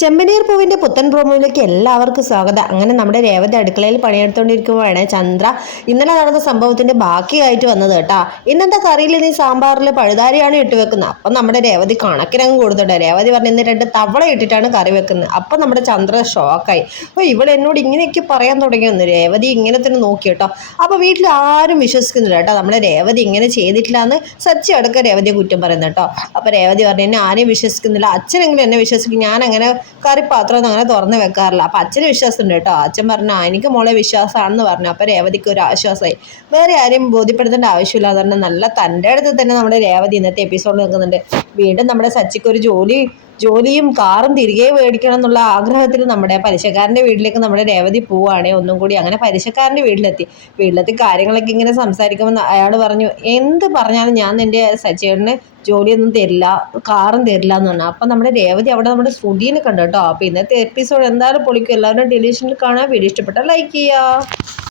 ചെമ്പനീർ പൂവിന്റെ പുത്തൻ പ്രൊമോയിലേക്ക് എല്ലാവർക്കും സ്വാഗതം. അങ്ങനെ നമ്മുടെ രേവതി അടുക്കളയിൽ പണിയെടുത്തോണ്ടിരിക്കുമ്പോഴാണ് ചന്ദ്ര ഇന്നലെ നടന്ന സംഭവത്തിന്റെ ബാക്കിയായിട്ട് വന്നത് കേട്ടാ. ഇന്നത്തെ കറിയിൽ നീ സാമ്പാറിൽ പഴുതാരിയാണ് ഇട്ട് വെക്കുന്നത്. അപ്പം നമ്മുടെ രേവതി കണക്കിനങ്ങ് കൊടുത്തോട്ടെ. രേവതി പറഞ്ഞ ഇന്ന് 2 തവള ഇട്ടിട്ടാണ് കറി വെക്കുന്നത്. അപ്പം നമ്മുടെ ചന്ദ്ര ഷോക്കായി. അപ്പോൾ ഇവിടെ എന്നോട് ഇങ്ങനെയൊക്കെ പറയാൻ തുടങ്ങിയെന്ന് രേവതി ഇങ്ങനെ തന്നെ നോക്കി കേട്ടോ. അപ്പോൾ വീട്ടിൽ ആരും വിശ്വസിക്കുന്നില്ല കേട്ടോ, നമ്മുടെ രേവതി ഇങ്ങനെ ചെയ്തിട്ടില്ല എന്ന് സച്ചി അടക്കം രേവതിയെ കുറ്റം പറയുന്നത് കേട്ടോ. അപ്പോൾ രേവതി പറഞ്ഞു എന്നെ ആരെയും വിശ്വസിക്കുന്നില്ല, അച്ഛനെങ്കിലും എന്നെ വിശ്വസിക്കും, ഞാൻ അങ്ങനെ കറിപ്പാത്രം ഒന്നും അങ്ങനെ തുറന്ന് വെക്കാറില്ല. അപ്പം അച്ഛന് വിശ്വാസമുണ്ട് കേട്ടോ. അച്ഛൻ പറഞ്ഞു എനിക്ക് മോളെ വിശ്വാസമാണെന്ന് പറഞ്ഞു. അപ്പം രേവതിക്ക് ഒരു ആശ്വാസമായി. വേറെ ആരെയും ബോധ്യപ്പെടുത്തേണ്ട ആവശ്യമില്ല. അതുകൊണ്ട് നല്ല തൻ്റെ അടുത്ത് തന്നെ നമ്മുടെ രേവതി ഇന്നത്തെ എപ്പിസോഡിൽ നിൽക്കുന്നുണ്ട്. വീണ്ടും നമ്മുടെ സച്ചിക്ക് ഒരു ജോലിയും കാറും തിരികെ മേടിക്കണം എന്നുള്ള ആഗ്രഹത്തിൽ നമ്മുടെ പലിശക്കാരൻ്റെ വീട്ടിലേക്ക് നമ്മുടെ രേവതി പോവുകയാണെ ഒന്നും കൂടി. അങ്ങനെ പലിശക്കാരൻ്റെ വീട്ടിലെത്തി കാര്യങ്ങളൊക്കെ ഇങ്ങനെ സംസാരിക്കുമ്പോൾ അയാൾ പറഞ്ഞു എന്ത് പറഞ്ഞാലും ഞാൻ നിൻ്റെ സച്ചിയേട്ടന് ജോലിയൊന്നും തരില്ല, കാറും തരില്ല എന്ന് പറഞ്ഞു. അപ്പം നമ്മുടെ രേവതി അവിടെ നമ്മുടെ ശ്രുതിനെ കണ്ടു കേട്ടോ. അപ്പോൾ ഇന്നത്തെ എപ്പിസോഡ് എന്തായാലും പൊളിക്കും. എല്ലാവരും ടെലിവിഷനിൽ കാണാൻ വീഡിയോ ഇഷ്ടപ്പെട്ടാൽ ലൈക്ക് ചെയ്യുക.